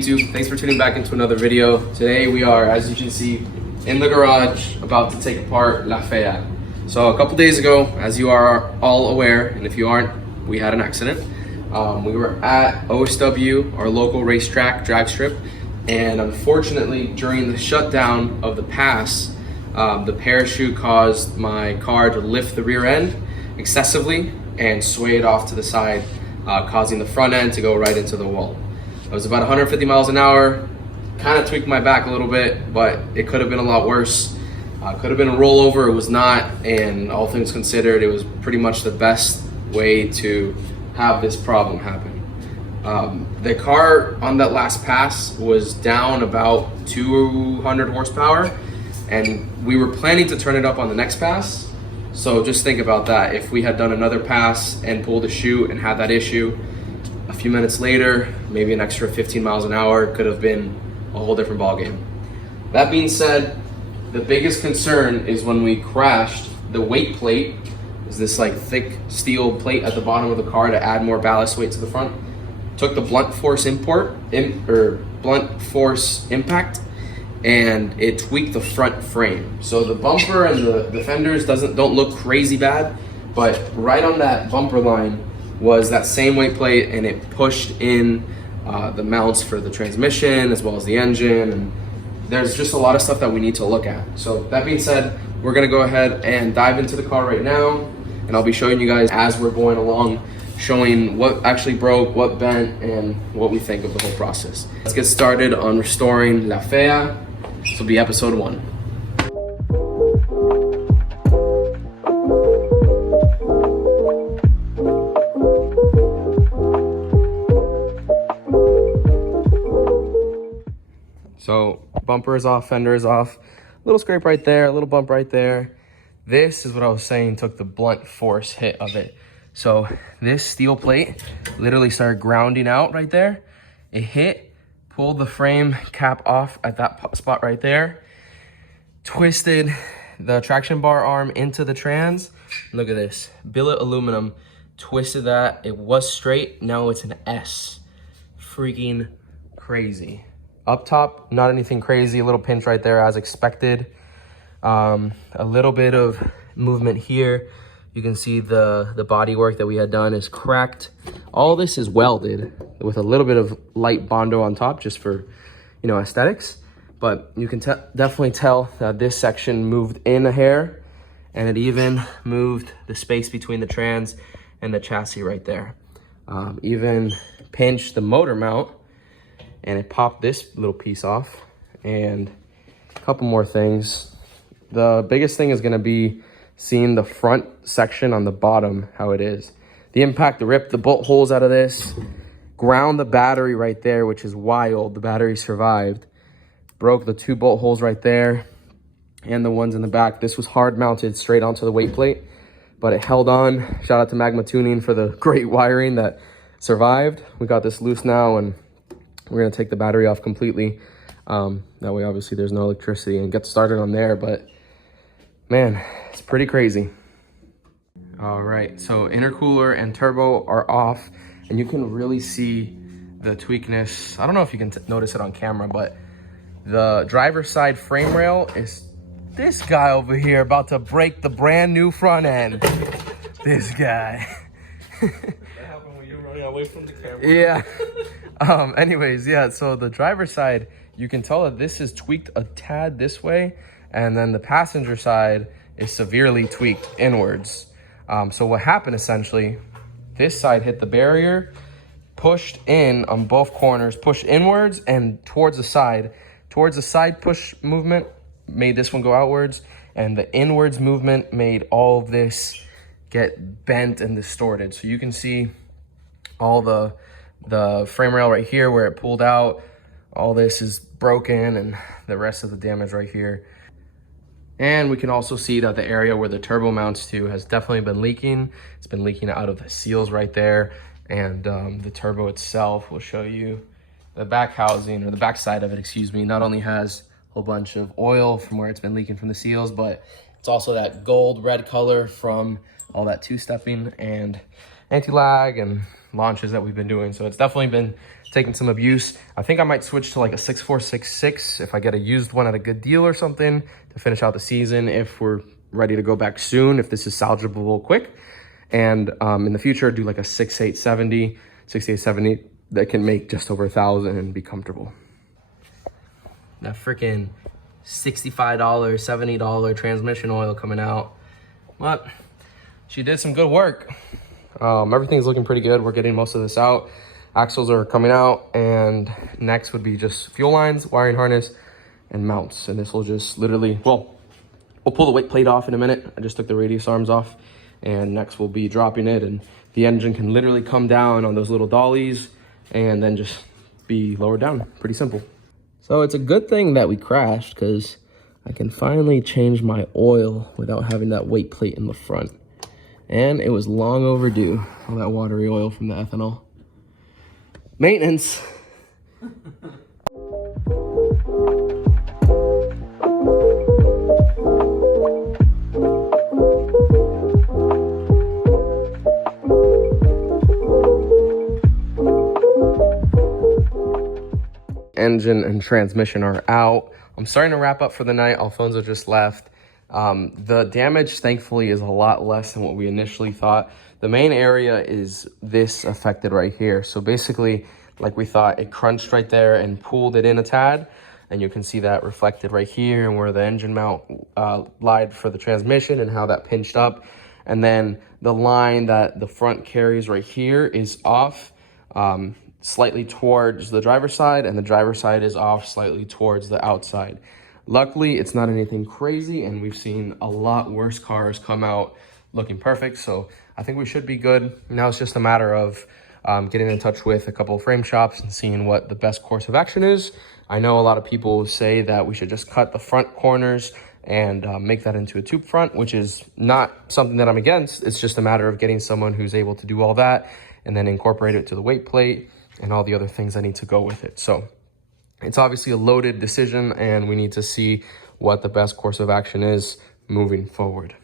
YouTube? Thanks for tuning back into another video. Today we are, as you can see, in the garage about to take apart La Fea. So a couple days ago, as you are all aware, and if you aren't, we had an accident. We were at OSW, our local racetrack drag strip, and unfortunately during the shutdown of the pass, the parachute caused my car to lift the rear end excessively and sway it off to the side, causing the front end to go right into the wall. It was about 150 miles an hour, kind of tweaked my back a little bit, but it could have been a lot worse. Could have been a rollover, it was not, and all things considered, it was pretty much the best way to have this problem happen. The car on that last pass was down about 200 horsepower, and we were planning to turn it up on the next pass. So just think about that. If we had done another pass and pulled a chute and had that issue, a few minutes later, maybe an extra 15 miles an hour could have been a whole different ballgame. That being said, the biggest concern is when we crashed, the weight plate is this like thick steel plate at the bottom of the car to add more ballast weight to the front. Took the blunt force impact, and it tweaked the front frame. So the bumper and the fenders don't look crazy bad, but right on that bumper line was that same weight plate, and it pushed in the mounts for the transmission as well as the engine, and there's just a lot of stuff that we need to look at. So that being said, we're gonna go ahead and dive into the car right now, and I'll be showing you guys as we're going along, showing what actually broke, what bent, and what we think of the whole process. Let's get started on restoring La Fea. This will be episode 1. So bumper is off, fender is off, little scrape right there, a little bump right there. This is what I was saying took the blunt force hit of it. So this steel plate literally started grounding out right there. It hit, pulled the frame cap off at that spot right there, twisted the traction bar arm into the trans. Look at this, billet aluminum, twisted that. It was straight, now it's an S. Freaking crazy. Up top, not anything crazy, a little pinch right there as expected. A little bit of movement here. You can see the body work that we had done is cracked. All this is welded with a little bit of light Bondo on top just for, you know, aesthetics. But you can definitely tell that this section moved in a hair, and it even moved the space between the trans and the chassis right there. Even pinched the motor mount, and it popped this little piece off, and a couple more things. The biggest thing is gonna be seeing the front section on the bottom, how it is. The impact ripped the bolt holes out of this, ground the battery right there, which is wild. The battery survived. Broke the 2 bolt holes right there and the ones in the back. This was hard mounted straight onto the weight plate, but it held on. Shout out to Magma Tuning for the great wiring that survived. We got this loose now, and we're gonna take the battery off completely. That way, obviously, there's no electricity, and get started on there. But man, it's pretty crazy. All right, so intercooler and turbo are off, and you can really see the tweakness. I don't know if you can notice it on camera, but the driver's side frame rail is this guy over here about to break the brand new front end. This guy. That happened when you were running away from the camera. Yeah. Anyways, yeah, so the driver's side, you can tell that this is tweaked a tad this way, and then the passenger side is severely tweaked inwards. So what happened essentially, this side hit the barrier, pushed in on both corners, pushed inwards and towards the side. Towards the side push movement made this one go outwards, and the inwards movement made all of this get bent and distorted. So you can see all the frame rail right here where it pulled out. All this is broken, and the rest of the damage right here. And we can also see that the area where the turbo mounts to has definitely been leaking. It's been leaking out of the seals right there. And the turbo itself will show you the back housing, or the back side of it, excuse me, not only has a whole bunch of oil from where it's been leaking from the seals, but it's also that gold red color from all that two-stepping and anti-lag and launches that we've been doing. So it's definitely been taking some abuse. I think I might switch to like a 6466 if I get a used one at a good deal or something to finish out the season if we're ready to go back soon, if this is salvageable quick. And in the future, do like a 6870 that can make just over 1,000 and be comfortable. That freaking $65, $70 transmission oil coming out. But she did some good work. Everything's looking pretty good. We're getting most of this out. Axles are coming out, and next would be just fuel lines, wiring harness, and mounts. And this will just literally, well, we'll pull the weight plate off in a minute. I just took the radius arms off, and next we'll be dropping it, and the engine can literally come down on those little dollies and then just be lowered down. Pretty simple. So it's a good thing that we crashed, because I can finally change my oil without having that weight plate in the front. And it was long overdue, all that watery oil from the ethanol. Maintenance. Engine and transmission are out. I'm starting to wrap up for the night. Alfonso just left. The damage, thankfully, is a lot less than what we initially thought. The main area is this affected right here. So basically, like we thought, it crunched right there and pulled it in a tad. And you can see that reflected right here and where the engine mount lied for the transmission and how that pinched up. And then the line that the front carries right here is off slightly towards the driver's side, and the driver's side is off slightly towards the outside. Luckily, it's not anything crazy, and we've seen a lot worse cars come out looking perfect, so I think we should be good. Now it's just a matter of getting in touch with a couple of frame shops and seeing what the best course of action is. I know a lot of people say that we should just cut the front corners and make that into a tube front, which is not something that I'm against. It's just a matter of getting someone who's able to do all that and then incorporate it to the weight plate and all the other things that need to go with it. So it's obviously a loaded decision, and we need to see what the best course of action is moving forward.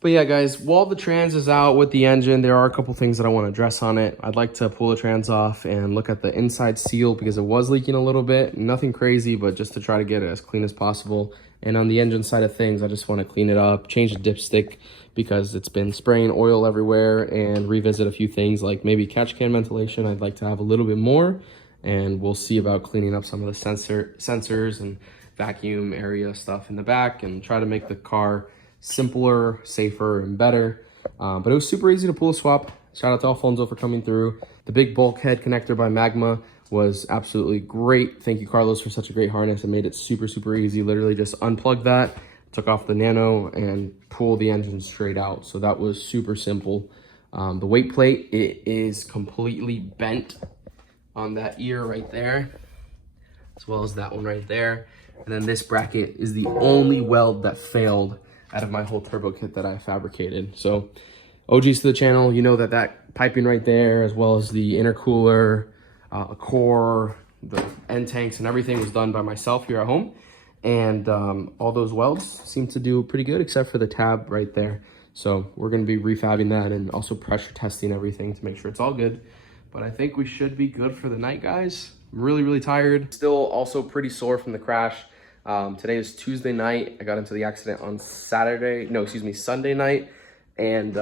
But yeah, guys, while the trans is out with the engine, there are a couple things that I want to address on it. I'd like to pull the trans off and look at the inside seal because it was leaking a little bit. Nothing crazy, but just to try to get it as clean as possible. And on the engine side of things, I just want to clean it up, change the dipstick because it's been spraying oil everywhere, and revisit a few things like maybe catch can ventilation. I'd like to have a little bit more, and we'll see about cleaning up some of the sensors and vacuum area stuff in the back and try to make the car simpler, safer, and better. But it was super easy to pull a swap. Shout out to Alfonso for coming through. The big bulkhead connector by Magma was absolutely great. Thank you, Carlos, for such a great harness. It made it super, super easy. Literally just unplugged that, took off the nano, and pulled the engine straight out. So that was super simple. The weight plate, it is completely bent on that ear right there, as well as that one right there. And then this bracket is the only weld that failed out of my whole turbo kit that I fabricated. So OGs to the channel, you know that that piping right there, as well as the intercooler, a core, the end tanks, and everything was done by myself here at home. And all those welds seem to do pretty good, except for the tab right there. So we're gonna be refabbing that and also pressure testing everything to make sure it's all good. But I think we should be good for the night, guys. I'm really, really tired. Still also pretty sore from the crash. Today is Tuesday night. I got into the accident on Sunday night. And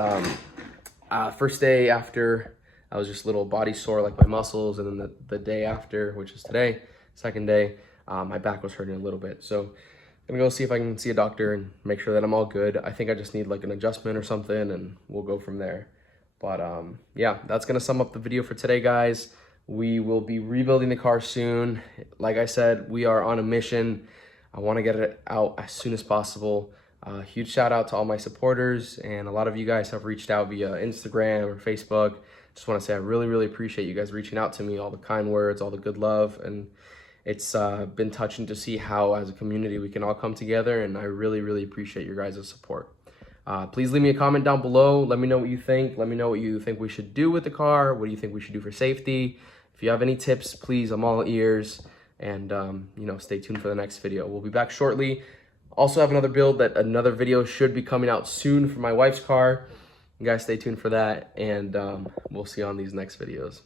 first day after, I was just a little body sore, like my muscles. And then the day after, which is today, second day, my back was hurting a little bit. So I'm gonna go see if I can see a doctor and make sure that I'm all good. I think I just need like an adjustment or something, and we'll go from there. But yeah, that's gonna sum up the video for today, guys. We will be rebuilding the car soon. Like I said, we are on a mission. I want to get it out as soon as possible. Huge shout out to all my supporters, and a lot of you guys have reached out via Instagram or Facebook. Just want to say I really, really appreciate you guys reaching out to me, all the kind words, all the good love, and it's been touching to see how as a community we can all come together, and I really, really appreciate your guys' support. Please leave me a comment down below. Let me know what you think. Let me know what you think we should do with the car. What do you think we should do for safety? If you have any tips, please, I'm all ears. And, you know, stay tuned for the next video. We'll be back shortly. Also have another build that another video should be coming out soon for my wife's car. You guys stay tuned for that, and we'll see you on these next videos.